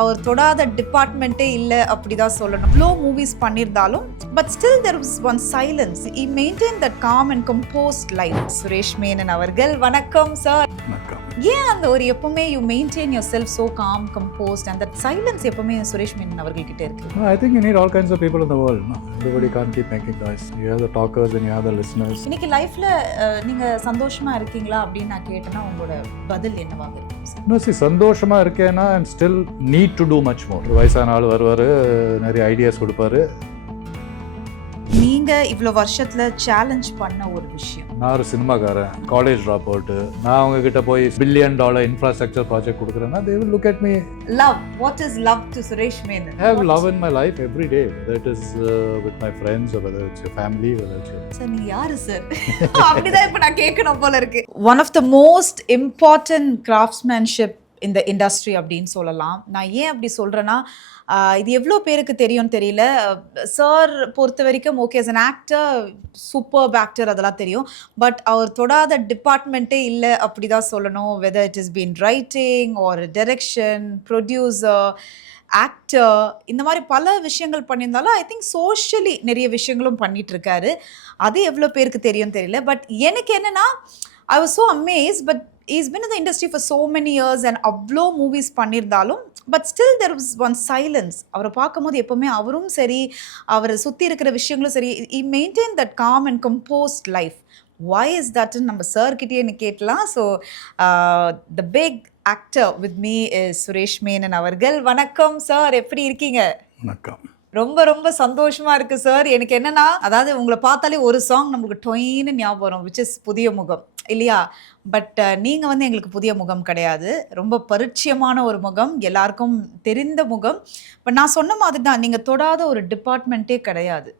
அவர் தொடாத டிபார்ட்மெண்ட்டே இல்லை அப்படிதான் சொல்லணும். இவ்வளோ மூவிஸ் பண்ணியிருந்தாலும் but still there was one silence. He maintain that com and compost life. Suresh மேனன் அவர்கள், வணக்கம் சார். ஏன் அந்த ஒரு எப்பவுமே you maintain your self so com compost and that silence எப்பவுமே சுரேஷ் மேனன் அவர்கள் கிட்ட இருக்கு? I think you need all kinds of people in the world. No? Everybody can't keep making noise. You have the talkers and you have the listeners. இன்னைக்கு லைஃப்ல நீங்க சந்தோஷமா இருக்கீங்களா அப்படின்னு நான் கேட்டேன்னா உங்களோட பதில் என்னவாக இருக்கும்? No, see, சந்தோஷமா இருக்கேன்னா and still need to do much more. வயசான ஆள் வருவாரு, நிறைய ஐடியாஸ் கொடுப்பாரு. நீங்க இவ்வளோ வருஷத்துல சேலஞ்ச் பண்ண ஒரு விஷயம்? நான் ஒரு சினிமாக்காரன், காலேஜ் ட்ராப் அவுட். நான் அவங்க கிட்ட போய் $1 billion இன்ஃப்ராஸ்ட்ரக்சர் ப்ராஜெக்ட் கொடுக்குறேன்னா they will look at me. Love. What is love to Suresh Menon? I have love in my life every day, whether it is with my friends or whether it's your family, whether it's your... sir நீ யாரு சார்? அப்படிதான் இப்ப நான் கேட்கணும் போல இருக்கு. One of the most important craftsmanship in the industry அப்படின்னு சொல்லலாம். நான் ஏன் அப்படி சொல்றேன்னா, இது எவ்வளோ பேருக்கு தெரியும்னு தெரியல. சார் பொறுத்த வரைக்கும் okay, as an actor super actor அதெல்லாம் தெரியும். பட் அவர் தொடாத டிபார்ட்மெண்ட்டே இல்லை அப்படி தான் சொல்லணும். Whether it is been writing R direction, producer, actor, இந்த மாதிரி பல விஷயங்கள் பண்ணியிருந்தாலும் ஐ திங்க் சோஷியலி நிறைய விஷயங்களும் பண்ணிட்டு இருக்காரு. அது எவ்வளோ பேருக்கு தெரியும்னு தெரியல. பட் எனக்கு என்னன்னா, I was so amazed. But he's been in the industry for so many years and அவ்வளோ மூவிஸ் பண்ணியிருந்தாலும் but still there was one silence. அவரை பார்க்கும்போது எப்போவுமே அவரும் சரி, அவரை சுற்றி இருக்கிற விஷயங்களும் சரி, he maintained that calm and composed life. Why is that? நம்ம சார்கிட்டே எனக்கு கேட்கலாம். So the big actor with me is Suresh மேனன் அவர்கள். வணக்கம் சார், எப்படி இருக்கீங்க? வணக்கம். ரொம்ப ரொம்ப சந்தோஷமா இருக்கு சார். எனக்கு என்னன்னா, அதாவது உங்களை பார்த்தாலே ஒரு சாங் நம்மளுக்கு டொயின்னு ஞாபகம் வரும், விச் இஸ் புதிய முகம் இல்லையா? பட் நீங்கள் வந்து எங்களுக்கு புதிய முகம் கிடையாது, ரொம்ப பரிச்சயமான ஒரு முகம், எல்லாருக்கும் தெரிந்த முகம். பட் நான் சொன்ன மாதிரி தான், நீங்கள் தொடாத ஒரு டிபார்ட்மெண்ட்டே கிடையாது.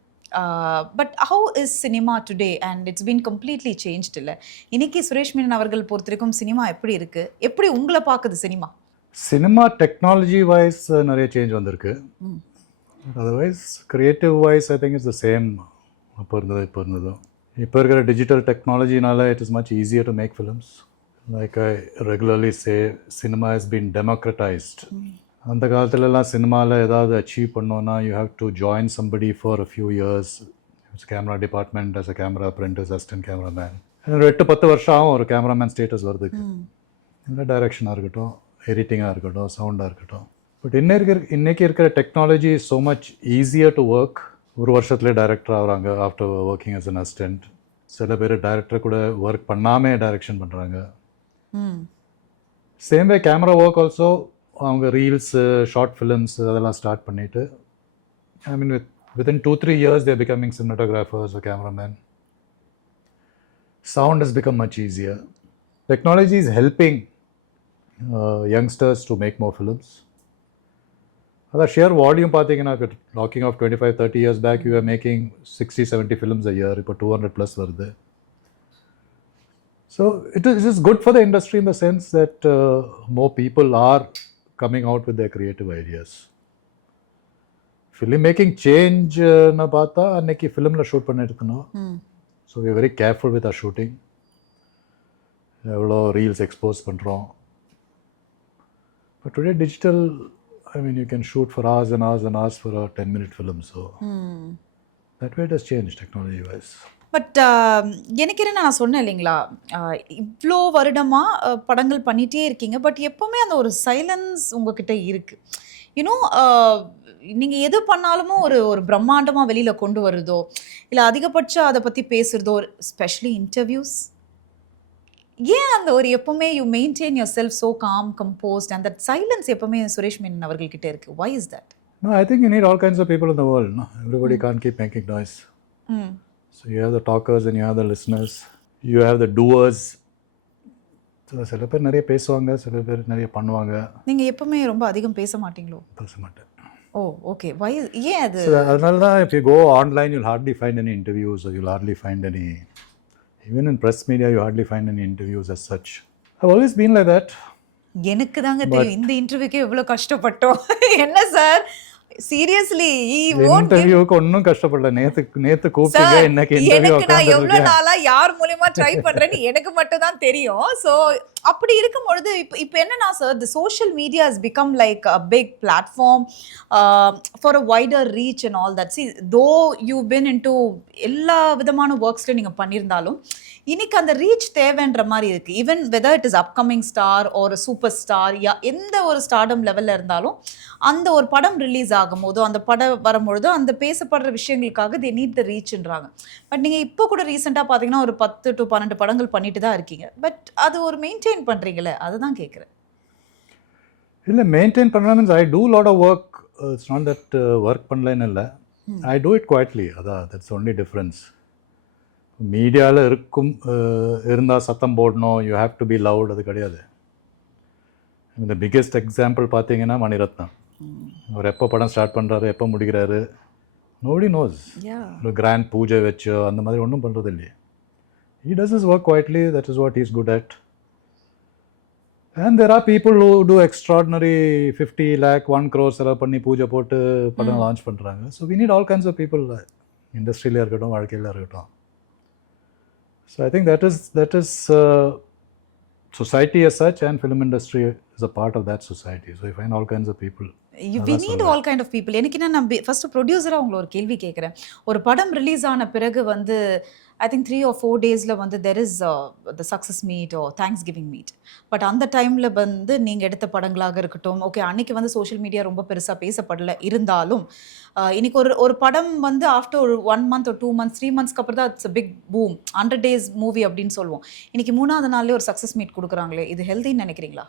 But how is cinema today and it's been completely changed இல்லை? இன்னைக்கு சுரேஷ் மேனன் அவர்கள் பொறுத்த வரைக்கும் சினிமா எப்படி இருக்குது? எப்படி உங்களை பார்க்குது சினிமா? சினிமா டெக்னாலஜி வைஸ் நிறைய சேஞ்ச் வந்திருக்கு. Otherwise creative wise I think it's the same. அப்போ இருந்தது இப்போ இருந்ததும். இப்போ இருக்கிற டிஜிட்டல் டெக்னாலஜினால it is much easier to make films. Like I regularly say, cinema has been democratized. அந்த காலத்துலலாம் சினிமாவில் ஏதாவது அச்சீவ் பண்ணோன்னா you have to join somebody for a few years. It's camera department, as a camera apprentice, assistant cameraman. ஒரு 8-10 வருஷம் ஆகும் ஒரு cameraman status வருதுக்கு. இல்லை டைரக்ஷனாக இருக்கட்டும், எடிட்டிங்காக இருக்கட்டும், சவுண்டாக இருக்கட்டும். பட் இன்னைக்கு இருக்கிற technology is so much easier to work. ஒரு வருஷத்துலேயே டைரக்டர் ஆகுறாங்க after working as an assistant. சில பேர் டைரக்டர் கூட ஒர்க் பண்ணாமே டைரக்ஷன் பண்ணுறாங்க. Same way camera work also. அவங்க ரீல்ஸு, ஷார்ட் ஃபிலிம்ஸ் அதெல்லாம் ஸ்டார்ட் பண்ணிவிட்டு ஐ மீன் within 2-3 years they're becoming cinematographers or cameramen. Sound has become much easier. Technology is youngsters to make more films. The sheer volume பார்த்தீங்கன்னா, talking of 25-30 years back, you were making 60-70 films a year. இப்போ 200+ வருது. So it is good for the industry in the sense that more people are coming out with their creative ideas. Film making change na பார்த்தா அன்னைக்கு ஃபிலிமில் ஷூட் பண்ணியிருக்கணும். So we are very careful with our shooting. எவ்வளோ reels expose பண்ணுறோம். But today digital, I mean, you can shoot for hours and hours and hours for a 10-minute film. So that way it has changed technology-wise. But எனக்கு என்ன, நான் சொன்னேன் இல்லைங்களா, இவ்வளோ வருடமாக படங்கள் பண்ணிகிட்டே இருக்கீங்க. பட் எப்போவுமே அந்த ஒரு சைலன்ஸ் உங்ககிட்ட இருக்குது. யூனோ, நீங்கள் எது பண்ணாலுமோ ஒரு பிரம்மாண்டமாக வெளியில் கொண்டு வருதோ, இல்லை அதிகபட்சம் அதை பற்றி பேசுகிறதோ, ஸ்பெஷலி இன்டர்வியூஸ். ஏன் அந்த ஒரு எப்பவுமே you maintain your self so com compost and that silence எப்பவுமே சுரேஷ் மேனன் அவர்கள்கிட்ட இருக்கு? Why is that? No, I think you need all kinds of people in the world. No? Everybody can't keep making noise. So you have the talkers and you have the listeners. You have the doers. சில பேர் நிறைய பேசுவாங்க, சில பேர் நிறைய பண்ணுவாங்க. நீங்கள் எப்பவுமே ரொம்ப அதிகம் பேச மாட்டீங்களோ? பேச மாட்டேன். ஓ, ஓகே. Why? ஏன் அது? அதனால தான் if you go online you'll hardly find any interviews or you'll hardly find any... Even in press media, you hardly find any interviews as such. I've always been like that. எனக்கு தாங்க தெரியும் இந்த இன்டர்வியூக்கே எவ்வளோ கஷ்டப்பட்டோம். என்ன சார், சீரியஸ்லி இன்டர்வியூக்கு ஒன்றும் கஷ்டப்படல. நேத்து கூப்பிட்டீங்க, இன்னைக்கு இன்டர்வியூ நான் எவ்வளோ நாளாக யார் மூலியமா ட்ரை பண்ணுறேன்னு எனக்கு மட்டும் தான் தெரியும். ஸோ அப்படி இருக்கும் பொழுது இப்போ என்னன்னா sir, the social media has become like a big platform for a wider reach and all that. See, though you've been into எல்லா விதமான ஒர்க்ஸ்ல நீங்க பண்ணியிருந்தாலும் இன்னைக்கு அந்த ரீச் தேவைன்ற மாதிரி இருக்கு. Even whether it is upcoming star ஒரு சூப்பர் ஸ்டார், எந்த ஒரு ஸ்டார்டம் லெவல்ல இருந்தாலும் அந்த ஒரு படம் ரிலீஸ் ஆகும் போதோ அந்த படம் வரும்பொழுதோ அந்த பேசப்படுற விஷயங்களுக்காக தே நீட் த ரீச்ன்றாங்க. பட் நீங்கள் இப்போ கூட ரீசெண்டாக பார்த்தீங்கன்னா ஒரு 10 to 12 படங்கள் பண்ணிட்டு தான் இருக்கீங்க. பட் அது ஒரு மெயின்டைன் பண்ணுறீங்களே, அதுதான் கேட்குறேன். இல்லை, மெயின்டைன் பண்ணுறேன் means I do lot of work. It's not that work பண்ணலன்னு இல்லை, ஐ டூ இட் குவாய்ட்லி. அதான் தட்ஸ் ஒன்லி டிஃப்ரென்ஸ். மீடியாவில் இருந்தால் சத்தம் போடணும், you have to be loud, அது கிடையாது. இந்த பிக்கெஸ்ட் எக்ஸாம்பிள் பார்த்தீங்கன்னா மணிரத்னம். அவர் எப்போ படம் ஸ்டார்ட் பண்ணுறாரு, எப்போ முடிக்கிறாரு, நோபடி நோஸ். ஒரு கிராண்ட் பூஜை வச்சோ அந்த மாதிரி ஒன்றும் பண்ணுறது இல்லையே. He does his work quietly, that is what he is good at. And there are people who do extraordinary 50 lakh 1 crore செலவு பண்ணி பூஜை போட்டு படம் லான்ச் பண்ணுறாங்க. So we need all kinds of people, இண்டஸ்ட்ரியில் இருக்கட்டும், வாழ்க்கையில் இருக்கட்டும். So I think that is society as such, and film industry is a part of that society. So I find all kinds of people. We need all kind of people. எனக்கு என்ன, நான் ஃபர்ஸ்ட் ப்ரொடியூசராக உங்களை ஒரு கேள்வி கேட்குறேன். ஒரு படம் ரிலீஸ் ஆன பிறகு வந்து ஐ திங்க் 3 or 4 டேஸில் வந்து there is the success meet or thanksgiving meet. But அந்த டைமில் வந்து நீங்கள் எடுத்த படங்களாக இருக்கட்டும், ஓகே அன்னைக்கு வந்து சோஷியல் மீடியா ரொம்ப பெருசாக பேசப்படல இருந்தாலும் இன்னைக்கு ஒரு படம் வந்து ஆஃப்டர் ஒரு 1 month or 2 months 3 monthsக்கு அப்புறம் தான் it's a big boom, 100 days movie அப்படின்னு சொல்லுவோம். இன்னைக்கு 3வது நாள்லேயே ஒரு சக்ஸஸ் மீட் கொடுக்குறாங்களே, இது ஹெல்தின்னு நினைக்கிறீங்களா?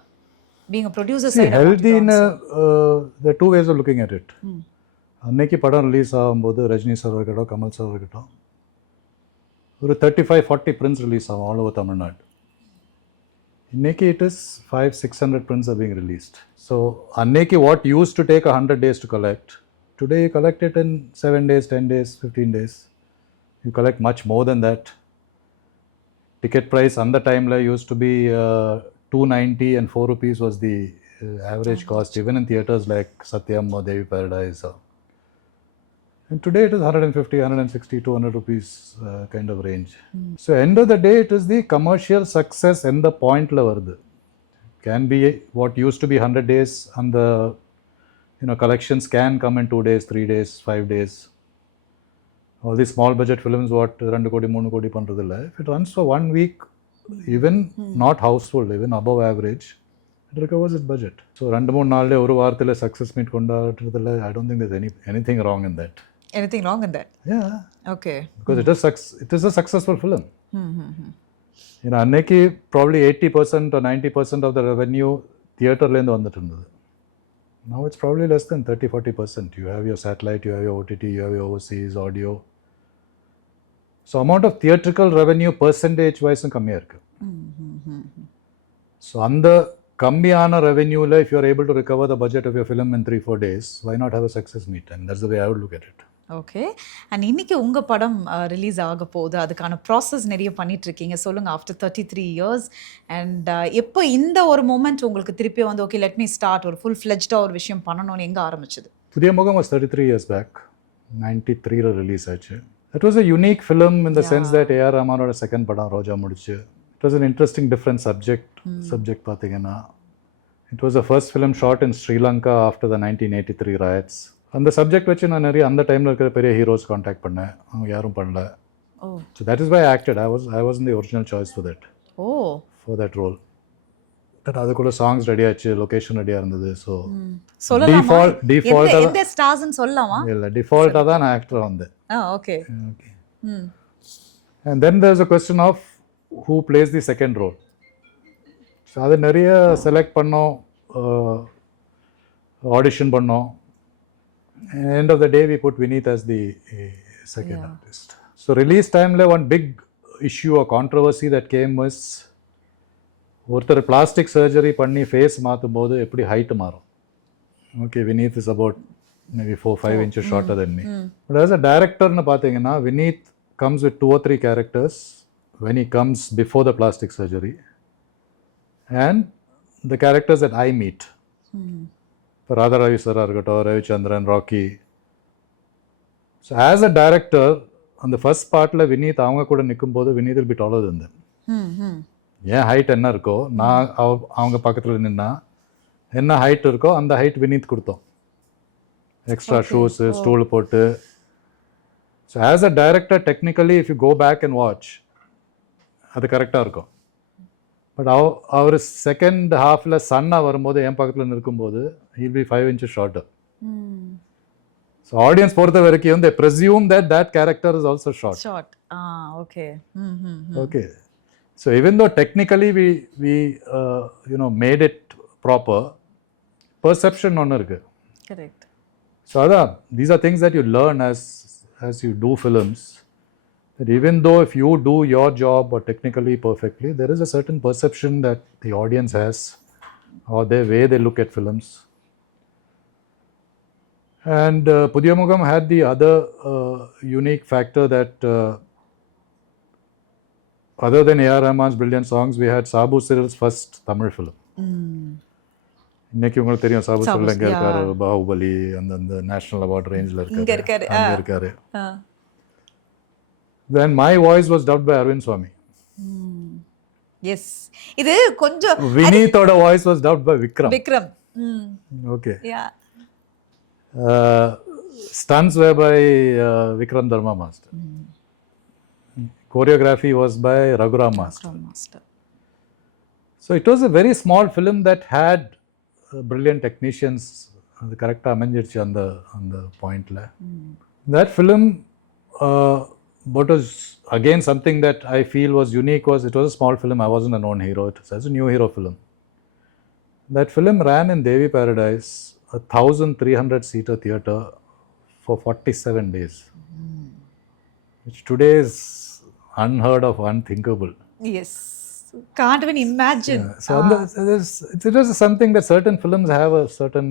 Being a producer side, healthy in there are two ways of looking at it. அன்னைக்கு படம் ரிலீஸ் ஆகும்போது ரஜினி சார் இருக்கட்டும், கமல் சார் இருக்கட்டும், ஒரு 35-40 prints ரிலீஸ் ஆகும் ஆல் ஓவர் தமிழ்நாடு. இன்னைக்கு it is 500-600 prints are being released. So அன்னைக்கு what used to take 100 days to collect, today you collect it in 7 days, 10 days, 15 days. You collect much more than that. Ticket price அந்த டைமில் used to be 290 and 4 rupees was the average cost, even in theaters like Satyam or Devi Paradise. And today it is 150, 160, 200 rupees kind of range. So end of the day, it is the commercial success and the point la varudhu. Can be what used to be 100 days, and the collections can come in 2 days, 3 days, 5 days. All these small budget films what 2 kodi 3 kodi pandradilla, if it runs for 1 week, even not household, even above average, it recovers its budget. So 2-3 நாள்ல ஒரு வாரத்துல success meet கொண்டாடுறதுல I don't think there's anything wrong in that. Anything wrong in that? Yeah. Okay. Because it is a successful film. அன்னைக்கு probably 80% or 90% of the revenue தியேட்டர்ல இருந்து வந்துட்டு இருந்தது. Now it's probably less than 30-40%. You have your satellite, you have your OTT, you have your overseas audio. So amount of theatrical revenue percentage wise கம்மியாக இருக்கு. So அந்த கம்மியான ரெவென்யூவில் if you are able to recover the budget of your film in 3-4 days, why not have a success meet? And that's the way I would look at it. Okay. And இன்னைக்கு உங்கள் படம் ரிலீஸ் ஆக போகுது, அதுக்கான ப்ராசஸ் நிறைய பண்ணிட்டு இருக்கீங்க. சொல்லுங்கள், ஆஃப்டர் 33 years அண்ட் எப்போ இந்த ஒரு மூமெண்ட் உங்களுக்கு திருப்பி வந்து ஓகே லெட் மீ ஸ்டார்ட் ஒரு ஃபுல் ஃப்ளெஜ்டாக ஒரு விஷயம் பண்ணணும்னு எங்கே ஆரம்பிச்சது? புதிய முகம் was 33 years back, 93 ரிலீஸ் ஆச்சு. It was a unique film in the sense that A.R. Rahmanoட செகண்ட் படம் ரோஜா முடிச்சு. It was an interesting different subject பார்த்தீங்கன்னா. It was the first film shot in Sri Lanka after the 1983 riots. அந்த சப்ஜெக்ட் வச்சு நான் நிறைய அந்த டைமில் இருக்கிற பெரிய ஹீரோஸ் காண்டாக்ட் பண்ணேன், அவங்க யாரும் பண்ணல. So that is why I acted. I wasn't the original choice for that. For that role. But அதுக்குள்ள சாங்ஸ் ரெடி ஆச்சு, லொகேஷன் ரெடியா இருந்தது. ஸோ டிஃபால்ட் எந்த ஸ்டார்ஸ்னு சொல்லலாமா? இல்லை, டிஃபால்ட்டாக தான் நான் ஆக்டர் வந்தேன். Okay. And then there's a question of who plays the second role. So அது நிறைய செலக்ட் பண்ணோம், ஆடிஷன் பண்ணோம். End of the day we put Vineet as the second artist. So release time la one big issue or controversy that came was ஒருத்தர் plastic surgery பண்ணி face மாற்றும் போது எப்படி height மாறும். Okay, Vineeth is about maybe 4-5 inches shorter than me. But as a director னு பார்த்தீங்கன்னா Vineeth comes with 2 or 3 characters when he comes before the plastic surgery and the characters that I meet. இப்போ ராதா ரவி சாராக இருக்கட்டும், Ravichandran, Rocky. So as a director அந்த first பார்ட்டில் வினீத் அவங்க கூட நிற்கும் போது Vineeth will be taller than them. என் ஹைட் என்ன இருக்கோ நான் அவங்க பக்கத்தில் நின்னா என்ன ஹைட் இருக்கோ அந்த ஹைட் வினீத் கொடுத்தோம். எக்ஸ்ட்ரா ஷூஸு ஸ்டூல் போட்டு. So as a director technically if you go back and watch அது கரெக்டாக இருக்கும். பட் அவர் செகண்ட் ஹாஃபில் சன்னாக வரும்போது என் பக்கத்தில் இருக்கும்போது he'll be 5 inches shorter. So audience பொறுத்த வரைக்கும் they presume that character is also short. Okay. Okay. So even though technically we made it proper, perception ஒன்று இருக்கு. Correct. So these are things that you learn as you do films, that even though if you do your job or technically perfectly, there is a certain perception that the audience has or the way they look at films. And Pudiyamugam had the other unique factor that other than A.R. Rahman's brilliant songs, we had Sabu Siril's first Tamil film. இன்னைக்கு உங்களுக்கு தெரியும் சாபு சிரில் எங்கே இருக்காரு, பாகுபலி அந்த national award ரேஞ்சில் இருக்காரு, அங்கே இருக்காரு. Then my voice was dubbed by Arvind Swamy. Yes. இது கொஞ்சம் வினீத்தோட voice was dubbed by Vikram. Okay. Yeah. Stunts were by Vikram Dharma Master. Choreography was by Raghuram Master. So it was a very small film that had brilliant technicians. அது கரெக்டாக அமைஞ்சிருச்சு அந்த பாயிண்டில். That film, what was again something that I feel was unique was it was a small film. I wasn't a known hero. It was a new hero film. That film ran in Devi Paradise, a 1,300-seater theatre for 47 days, which today is unheard of, unthinkable. Yes, can't even imagine. Yeah. So it is something that certain films have a certain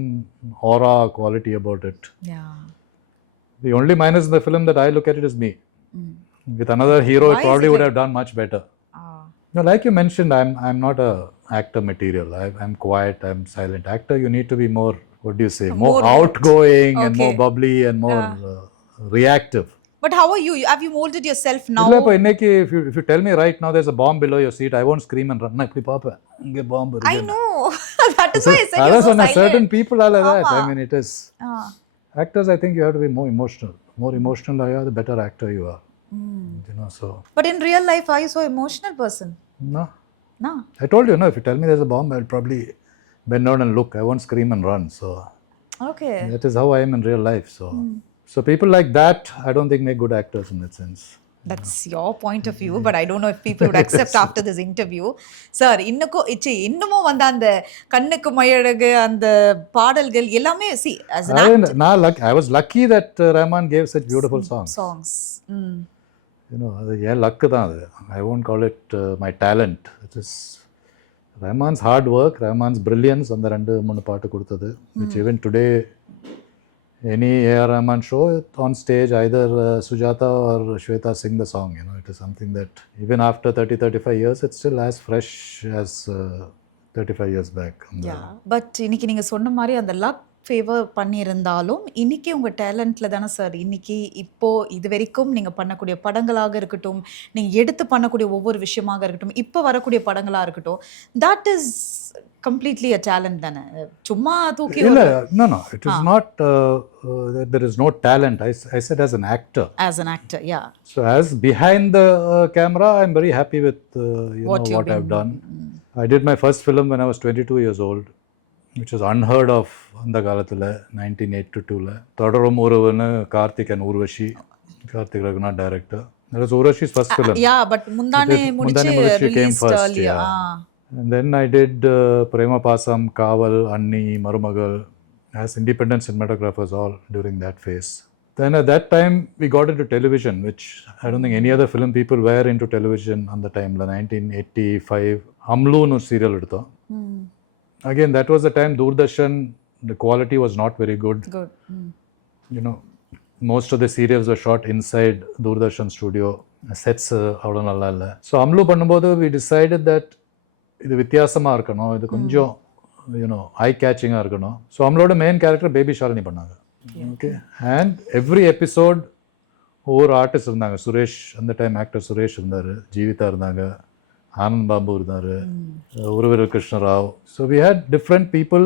aura quality about it. Yeah. The only minus in the film that I look at it is me. With another hero, it probably would have done much better. No, like you mentioned, I'm not a actor material. I'm quiet, I'm silent. Actor, you need to be more, what do you say, more outgoing and more bubbly and more reactive. But how are you? Have you molded yourself now? இல்ல இப்ப இன்னைக்கு if you tell me right now there's a bomb below your seat, I won't scream and run. நான் இப்படி பாப்பேன், இங்க பாம்பு இருக்கு. I know. That is why I said you are so silent. Certain people are like that. I mean, it is. Actors, I think you have to be more emotional. More emotional you are, the better actor you are. You know, so. But in real life, are you so emotional person? No. No. I told you, no. If you tell me there's a bomb, I'll probably bend down and look. I won't scream and run. So. Okay. That is how I am in real life. So. So people like that, I don't think make good actors in that sense. That's your point of view, but I don't know if people would accept after this interview. Sir, இன்னமும் வந்து அந்த கண்ணுக்கு மையழகு அந்த பாடல்கள் எல்லாமே see as an actor. I was lucky that Rahman gave such beautiful songs. You know, அது ஏன் luck தான் அது. I won't call it my talent. It is Rahman's hard work, Rahman's brilliance அந்த 2-3 பாட்டு கொடுத்தது, which even today any A.R. Rahman show on stage, either Sujata or Shweta sing the song. You know, it is something that even after 30-35 years, it's still as fresh as 35 years back. Yeah, but இன்னைக்கு நீங்க சொன்ன மாதிரி அந்த luck favour பண்ணியிருந்தாலும் இன்னைக்கு உங்கள் டேலண்ட்டில் தானே சார் இன்னைக்கு இப்போது இது வரைக்கும் நீங்கள் பண்ணக்கூடிய படங்களாக இருக்கட்டும், நீங்கள் எடுத்து பண்ணக்கூடிய ஒவ்வொரு விஷயமாக இருக்கட்டும், இப்போ வரக்கூடிய படங்களாக இருக்கட்டும், that is completely a talent தானே, சும்மா தூக்கி இல்லை. no it is not there is no talent. I said as an actor, yeah. So as behind the camera, I'm very happy with what I've done. I did my first film when I was 22 years old, which was unheard of அந்த காலத்தில் 1982ல. தொடரும் உறவுன்னு Karthik and Urvashi, Karthik Raghunath director. That was Urvashi's first film. Yeah, but Mundhanai Mudichu came first. And then I did Prema Pasam, Kaval, Anni, Marumagal as independent cinematographers all during that phase. Then at that time we got into television, which I don't think any other film people were into television on the time. 1985 Amlu no serial edutho. Again, that was the time Doordarshan, the quality was not very good. You know, most of the serials were shot inside Doordarshan studio. Sets avlo nalla illa. So Amlu பண்ணும்போது we decided that இது வித்தியாசமாக இருக்கணும், இது கொஞ்சம் you know I கேச்சிங்காக இருக்கணும். ஸோ அவங்களோட main character baby Shalini பண்ணாங்க. ஓகே, அண்ட் எவ்ரி எபிசோட் ஒவ்வொரு ஆர்டிஸ்ட் இருந்தாங்க. சுரேஷ், அந்த டைம் ஆக்டர் சுரேஷ் இருந்தார், ஜீவிதா இருந்தாங்க, Anand Babu இருந்தாரு, Uruviru Krishna Rao. So we had different people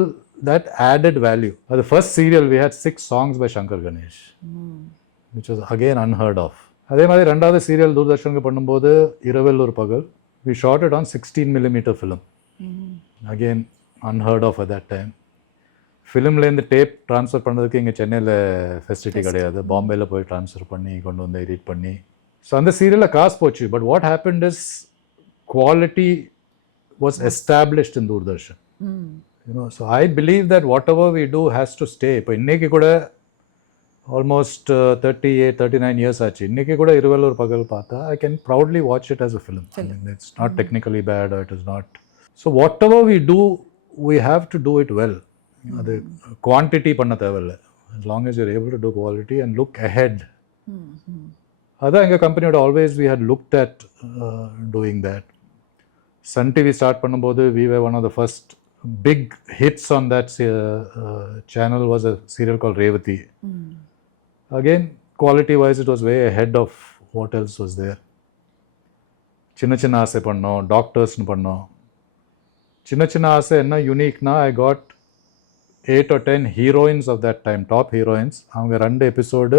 that added value. The first serial we had 6 songs by Shankar Ganesh, which was again unheard of. அதே மாதிரி ரெண்டாவது சீரியல் தூர்தர்ஷனுக்கு பண்ணும்போது இரவில் ஒரு பகல், we shot it on 16mm film. Again unheard of at that time. ஃபிலிம்லேருந்து tape transfer பண்ணுறதுக்கு இங்கே சென்னையில் ஃபெசிலிட்டி கிடையாது, பாம்பேயில் போய் ட்ரான்ஸ்ஃபர் பண்ணி கொண்டு வந்து எடிட் பண்ணி. ஸோ அந்த சீரியலில் காசு போச்சு. But what happened is quality was established in Doordarshan. You know, so I believe that whatever we do has to stay. இப்போ இன்றைக்கி கூட ஆல்மோஸ்ட் 39 இயர்ஸ் ஆச்சு. இன்றைக்கி கூட இரவில் ஒரு பகல் பார்த்தா I can proudly watch it as a film. It's not technically bad, it is not. So whatever we do we have to do it well. அது குவான்டிட்டி பண்ண தேவையில்லை. as long as you're able to do quality and look ahead. அதான் எங்கள் கம்பெனியோட always we had looked at doing that. Sun TV start பண்ணும்போது we were one of the first big hits on that channel was a serial called Revati. Again, quality wise it was way ahead of what else was there. சின்ன சின்ன ஆசை பண்ணோம், டாக்டர்ஸ்னு பண்ணோம். சின்ன சின்ன ஆசை என்ன யூனிக்னா, ஐ காட் 8 or 10 heroines of that time, top heroines. அவங்க 2 episode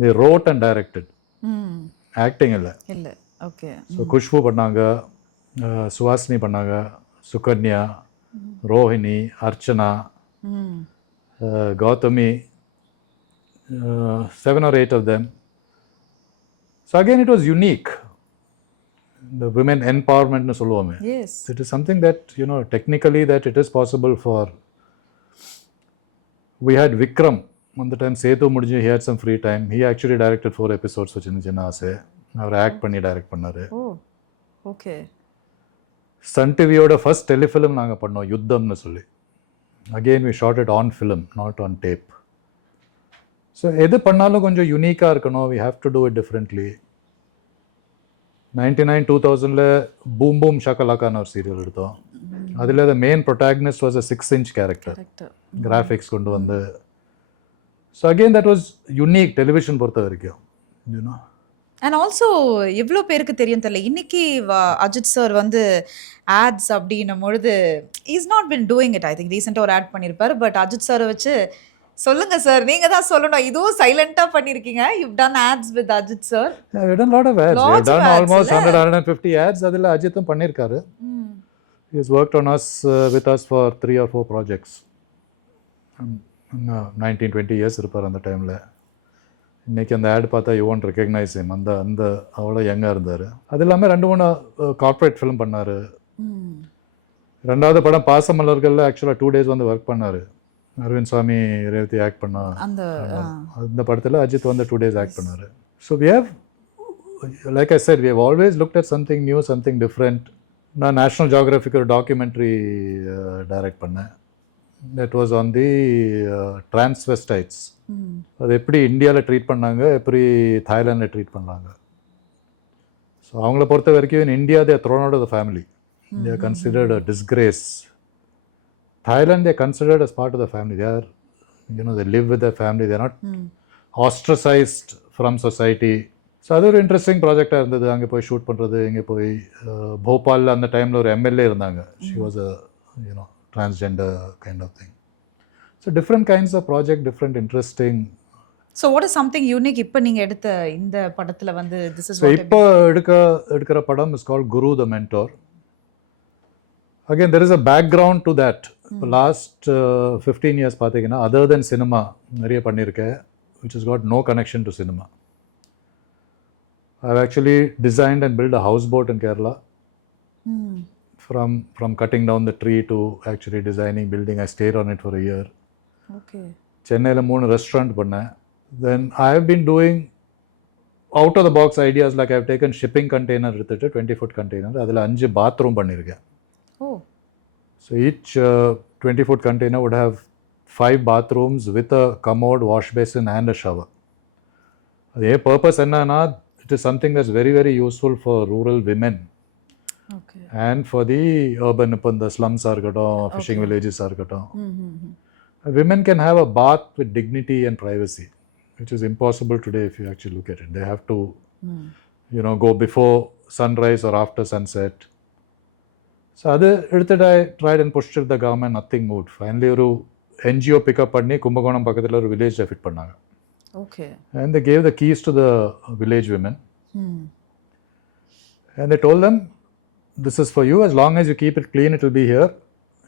they wrote and directed. Acting இல்லை. ஓகே. ஸோ குஷ்பு பண்ணாங்க, சுஹாசினி பண்ணாங்க, சுகன்யா, ரோஹிணி, அர்ச்சனா, கௌதமி, 7 or 8 of them. So again it was unique. The women empowerment nu solluvom. Yes. It is something that, you know, technically that it is possible for. We had Vikram on the time Setu mudinju, he had some free time. He actually directed 4 episodes for Chinna Chinna Aase. அவர் act பண்ணி direct பண்ணாரு. Oh okay. Sun டிவியோட first telefilm நாங்கள் பண்ணோம், யுத்தம்னு சொல்லி. Again we shot it on film, not on tape. So எது பண்ணாலும் கொஞ்சம் யூனிக்காக இருக்கணும். We have to do it differently. 99 2000 boom boom ஷக்கலாக்கான ஒரு சீரியல் எடுத்தோம். அதில் the main protagonist was a 6-inch character, graphics கொண்டு வந்து. So again that was unique television பொறுத்த வரைக்கும், யூனோ. அண்ட் ஆல்சோ எவ்வளோ பேருக்கு தெரியும் தெரியல, இன்னைக்கு அஜித் சார் வந்து ஆட்ஸ் அப்படின்னும் பொழுது is not been doing it. I think ரீசெண்டாக ஒரு ஆட் பண்ணியிருப்பாரு. பட் அஜித் சாரை வச்சு சொல்லுங்க சார், நீங்க தான் சொல்லணும். இதுவும் சைலண்டா பண்ணிருக்கீங்க. You've done ads with Ajit sir. Yeah, we've done a lot of ads. We've done almost 150 ads. அதில் அஜித்தும் பண்ணியிருக்காரு. He has worked on us with us for 3 or 4 projects. 19-20 years இருப்பார் அந்த டைமில். இன்றைக்கி அந்த ஆட் பார்த்தா யூ ஒன்ட் ரெக்கக்னைஸ் ஹிம். அந்த அவ்வளோ யங்காக இருந்தார். அது இல்லாமல் 2-3 கார்ப்பரேட் ஃபிலிம் பண்ணார். ரெண்டாவது படம் பாசமலர்களில் ஆக்சுவலாக 2 days வந்து ஒர்க் பண்ணார். அரவிந்த் சுவாமி ரேவதி ஆக்ட் பண்ணா அந்த படத்தில் அஜித் வந்து 2 days ஆக்ட் பண்ணார். So we have, like I said, we have always looked at something new, something different. நான் நேஷ்னல் ஜியோகிராஃபிக் ஒரு டாக்குமெண்ட்ரி டைரக்ட் பண்ணேன். That was on the transvestites. அது எப்படி இந்தியாவில் ட்ரீட் பண்ணாங்க, எப்படி தாய்லாண்டில் ட்ரீட் பண்ணாங்க. ஸோ அவங்கள பொறுத்த வரைக்கும் in India they are thrown out of the family. They are considered a disgrace. Thailand, they are considered as part of the family. They are, you know, they live with their family. They are not ostracized from society. So அது ஒரு இன்ட்ரெஸ்டிங் ப்ராஜெக்டாக இருந்தது. அங்கே போய் ஷூட் பண்ணுறது, இங்கே போய் போபாலில் அந்த டைமில் ஒரு எம்எல்ஏ இருந்தாங்க. She was a, you know, transgender kind of thing. So different kinds of project, different interesting. So what is something unique இப்போ நீங்கள் எடுத்த இந்த படத்தில் வந்து திஸ் இஸ் இப்போ எடுக்கிற படம் is called Guru the mentor. Again, there is a background to that. இப்போ லாஸ்ட் 15 years பார்த்தீங்கன்னா, அதர் தென் சினிமா நிறைய பண்ணியிருக்கேன், which has got no connection to cinema. I have actually designed and built a houseboat in Kerala. From cutting down the tree to actually designing, building. I stayed on it for a year. Okay. சென்னையில் 3 restaurant பண்ணேன். Then I have been doing out of the box ideas, like I have taken shipping container எடுத்துட்டு 20-foot container, அதில் 5 bathroom பண்ணியிருக்கேன். Oh. So each 20-foot container would have 5 bathrooms with a commode, wash basin and a shower. The purpose enna, it is something that's very, very useful for rural women. Okay. And for the urban, the slums are fishing villages are women can have a bath with dignity and privacy, which is impossible today if you actually look at it. They have to, you know, go before sunrise or after sunset. So அது எடுத்துட்டு I tried and pushed the government, nothing moved. Finally ஒரு NGO pickup பண்ணி கும்பகோணம் பக்கத்தில் ஒரு வில்லேஜில் ஃபிட் பண்ணாங்க. Okay. And they gave the keys to the village women. And they told them, this is for you, as long as you keep it clean, it will be here.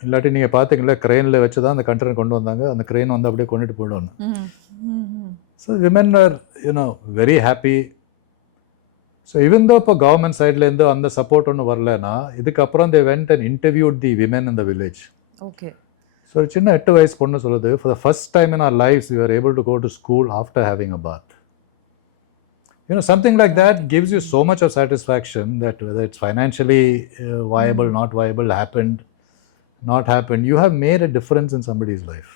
இல்லாட்டி நீங்கள் பார்த்தீங்களா க்ரெயினில் வச்சு தான் அந்த கண்டெய்னர் கொண்டு வந்தாங்க, அந்த க்ரெயின் வந்து அப்படியே கொண்டுட்டு போயிடுவாங்க. So women are very happy. So even though இப்போ கவர்மெண்ட் சைட்லேருந்து அந்த சப்போர்ட் ஒன்றும் வரலன்னா, இதுக்கப்புறம் they went and interviewed the women in the village. Okay. So ஒரு சின்ன 8 வயசு பொண்ணு சொல்லுது, for the first time in our lives we were able to go to school after having a bath. Something like that gives you so much of satisfaction that whether it's financially viable, not viable, happened, not happened, you have made a difference in somebody's life.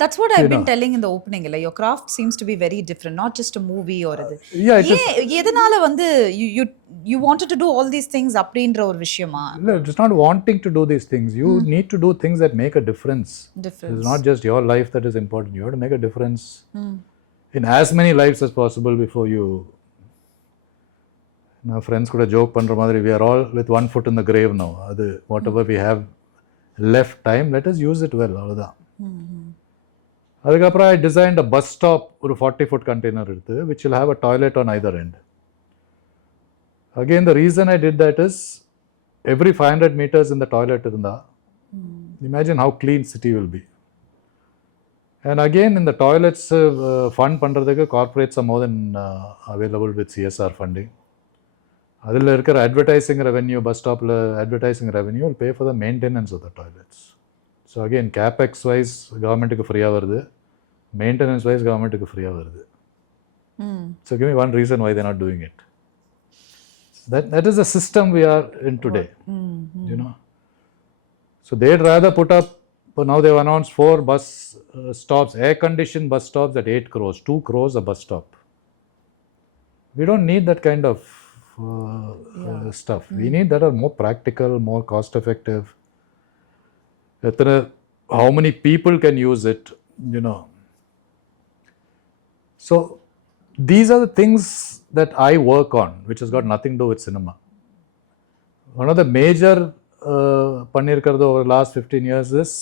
That's what I've been telling in the opening. Like, your craft seems to be very different, not just a movie or இது. எதனால வந்து you wanted to do all these things அப்படின்ற ஒரு விஷயமா? No, it's not wanting to do these things. You need to do things that make a difference. It's not just your life that is important. You have to make a difference in as many lives as possible before you. My friends could have joked பண்ற மாதிரி, we are all with one foot in the grave now. அது whatever we have left time, let us use it well. அவ்வளவுதான். அதுக்கப்புறம் I designed a bus stop, ஒரு 40-foot container எடுத்து, which will have a toilet on either end. Again, the reason I did that is every 500 meters in the toilet இருந்தா, imagine how clean city will be. And again, in the toilets, fund பண்றதுக்கு corporates are more than available with CSR funding. அதில் இருக்கிற advertising revenue, bus stopல advertising revenue will pay for the maintenance of the toilets. So again, capex wise government-க்கு ஃப்ரீயாக வருது, maintenance wise government-க்கு ஃப்ரீயாக வருது. So give me one reason why they're not doing it. That is the system we are in today. So they'd rather put up, but now they've announced 4 bus stops, air-conditioned bus stops at 8 crores, 2 crores a bus stop. We don't need that kind of stuff. We need that are more practical, more cost-effective. How many people can use it, So these are the things that I work on, which has got nothing to do with cinema. One of the major பண்ணிருக்கிறது over the last 15 years is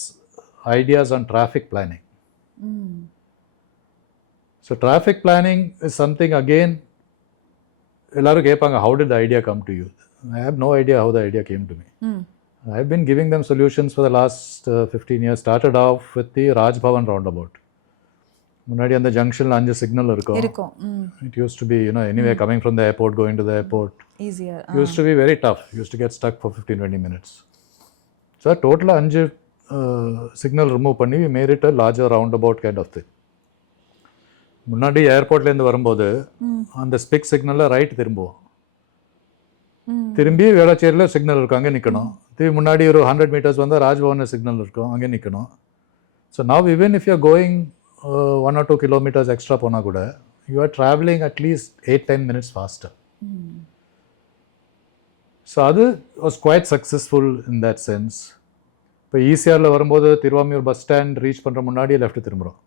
ideas on traffic planning. So traffic planning is something, again, எல்லாரும் கேட்பாங்க, how did the idea come to you? I have no idea how the idea came to me. I've been giving them solutions for the last 15 years. Started off with the Raj Bhavan roundabout. முன்னாடி அந்த ஜங்ஷன்ல 5 சிக்னல் இருக்கும். It used to be, anyway, coming from the airport, going to the airport. Easier. Used to be very tough. Used to get stuck for 15-20 minutes. So total 5 signal remove பண்ணி we made it a larger roundabout kind of thing. முன்னாடி ஏர்போர்ட்லேருந்து வரும்போது அந்த ஸ்பிக் சிக்னலில் ரைட் திரும்புவோம், திரும்பி வேளச்சேரியில் சிக்னல் இருக்கும், அங்கே நிற்கணும். திரும்பி முன்னாடி ஒரு 100 meters வந்தால் ராஜ்பவனில் சிக்னல் இருக்கும், அங்கே நிற்கணும். So now even if you are going 1 or 2 kilometers extra போனால் கூட you are travelling at least 8-10 minutes faster. So அது was quite successful in that sense. இப்போ ஈசிஆரில் வரும்போது திருவாமியூர் பஸ் ஸ்டாண்ட் ரீச் பண்ணுற முன்னாடியே லெஃப்ட் திரும்புகிறோம்.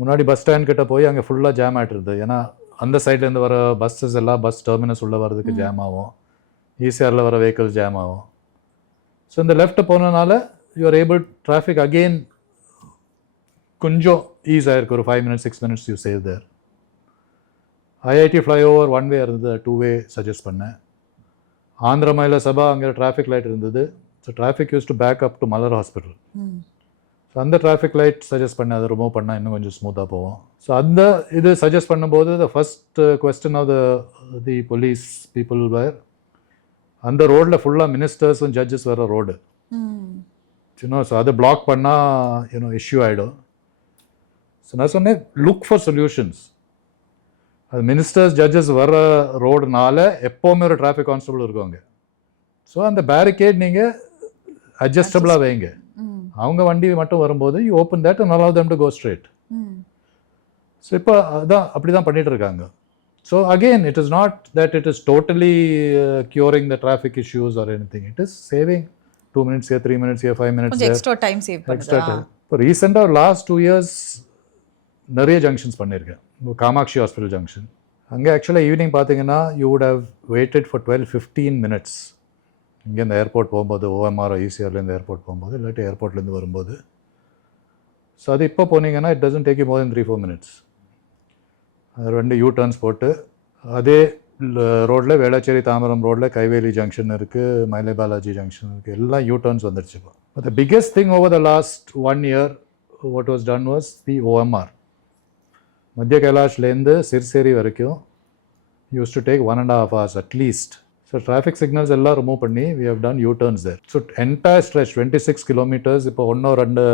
முன்னாடி பஸ் ஸ்டாண்ட் கிட்ட போய் அங்கே ஃபுல்லாக ஜாம் ஆகிட்டுருது. ஏன்னா அந்த சைட்லேருந்து வர பஸ்ஸஸ் எல்லாம் பஸ் டெர்மினஸ் உள்ளே வர்றதுக்கு ஜாம் ஆகும், ஈசிஆரில் வர வெஹிக்கிள்ஸ் ஜாம் ஆகும். ஸோ இந்த லெஃப்ட் போனதுனால you are able traffic again கொஞ்சம் ஈஸ் ஆகிருக்கு. ஒரு 5 minutes 6 minutes you save there. IIT flyover 1 way இருந்தது, 2 way சஜஸ்ட் பண்ணேன். ஆந்திரமயில சபா அங்கே டிராஃபிக் லைட் இருந்தது. So traffic use to back up to Malar hospital. So அந்த டிராஃபிக் லைட் சஜஸ்ட் பண்ண அதை ரிமூவ் பண்ணால் இன்னும் கொஞ்சம் ஸ்மூத்தாக போவோம். ஸோ அந்த இது சஜஸ்ட் பண்ணும்போது the first question of the police people where, அந்த ரோடில் ஃபுல்லாக மினிஸ்டர்ஸும் ஜட்ஜஸ் வர ரோடு, ஸோ அதை பிளாக் பண்ணால் இஷ்யூ ஆகிடும். ஸோ நான் சொன்னேன், லுக் ஃபார் சொல்யூஷன்ஸ். அது மினிஸ்டர்ஸ் ஜட்ஜஸ் வர ரோடுனால எப்போவுமே ஒரு டிராஃபிக் கான்ஸ்டபிள் இருக்குவாங்க. ஸோ அந்த பேரிகேட் நீங்கள் அட்ஜஸ்டபிளாக வைங்க. அவங்க வண்டி மட்டும் வரும்போது you open that and allow them to go straight. So இப்போ அதான் அப்படி தான் பண்ணிட்டு இருக்காங்க. So again it is not that it is totally curing the traffic issues or anything. It is saving 2 minutes here, 3 minutes here, 5 minutes there. Extra time save பண்ணுது. இப்போ ரீசெண்டாக லாஸ்ட் 2 years நிறைய ஜங்ஷன்ஸ் பண்ணியிருக்கேன். காமாட்சி ஹாஸ்பிட்டல் ஜங்ஷன், அங்கே ஆக்சுவலாக ஈவினிங் பார்த்தீங்கன்னா you would have waited for 12-15 minutes இங்கே இந்த ஏர்போர்ட் போகும்போது ஓஎம்ஆர் ஈசிஆர்லேருந்து ஏர்போர்ட் போகும்போது இல்லாட்டி ஏர்போர்ட்லேருந்து வரும்போது. ஸோ அது இப்போ போனீங்கன்னா it doesn't take you more தென் 3-4 மினிட்ஸ். அது 2 யூ டர்ன்ஸ் போட்டு அதே ரோட்டில் வேளச்சேரி தாம்பரம் ரோட்டில் கைவேலி ஜங்ஷன் இருக்குது, மயிலை பாலாஜி ஜங்ஷன் இருக்குது, எல்லாம் யூ டர்ன்ஸ் வந்துடுச்சு இப்போ. But the biggest thing over the last 1 year what was done was the OMR. மத்திய கைலாஷ்லேருந்து சிர்சேரி வரைக்கும் use to take 1.5 hours at least. So traffic signals எல்லாம் ரிமூவ் பண்ணி we have done U turns there. So entire stretch 26 kilometers இப்போ 1-2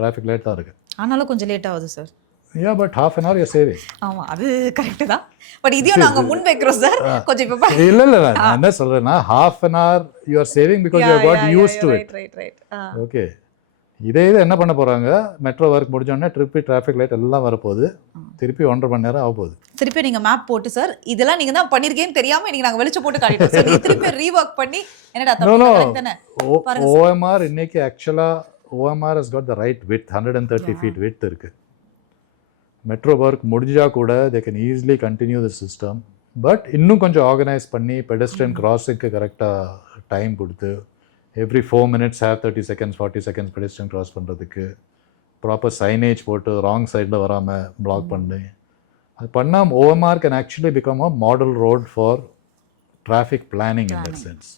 traffic light தான் இருக்குது. ஆனாலும் கொஞ்சம் லேட் ஆகுது sir. Yeah, but half an hour you're saving. ஆமா, அது கரெக்ட் தான். பட் இதையும் நாங்க முன் வைக்கிறோம் சார். கொஞ்சம் இப்ப இல்ல நான் என்ன சொல்றேன்னா half an hour you are saving because you have got used to it. Right. Okay. இதே என்ன பண்ண போறாங்க, மெட்ரோ ஒர்க் முடிஞ்ச உடனே திருப்பி டிராஃபிக் லைட் எல்லாம் வரப்போகுது, திருப்பி 1.5 மணி நேரம் ஆக போகுது. திருப்பி நீங்க மேப் போட்டு சார் இதெல்லாம் நீங்க தான் பண்ணிருக்கேன்னு தெரியாம இன்னைக்கு நாங்க வெளிச்ச போட்டு காட்டிட்டோம் சார். நீங்க திருப்பி ரீவொர்க் பண்ணி என்னடா தப்பு தானே. OMR இன்னைக்கு ஆக்சுவலா OMR has got the right width, 130 feet width இருக்கு. மெட்ரோ ஒர்க் முடிஞ்சா கூட they can easily continue the system. But இன்னும் கொஞ்சம் ஆர்கனைஸ் பண்ணி பெடஸ்ட்ரியன் கிராஸிங்க்கு கரெக்டாக டைம் கொடுத்து எவ்ரி 4 minutes have 30 seconds 40 seconds பெடஸ்ட்ரியன் கிராஸ் பண்ணுறதுக்கு ப்ராப்பர் சைனேஜ் போட்டு ராங் சைடில் வராமல் பிளாக் பண்ணி அது பண்ணால் OMR can actually become a model road for traffic planning in that sense.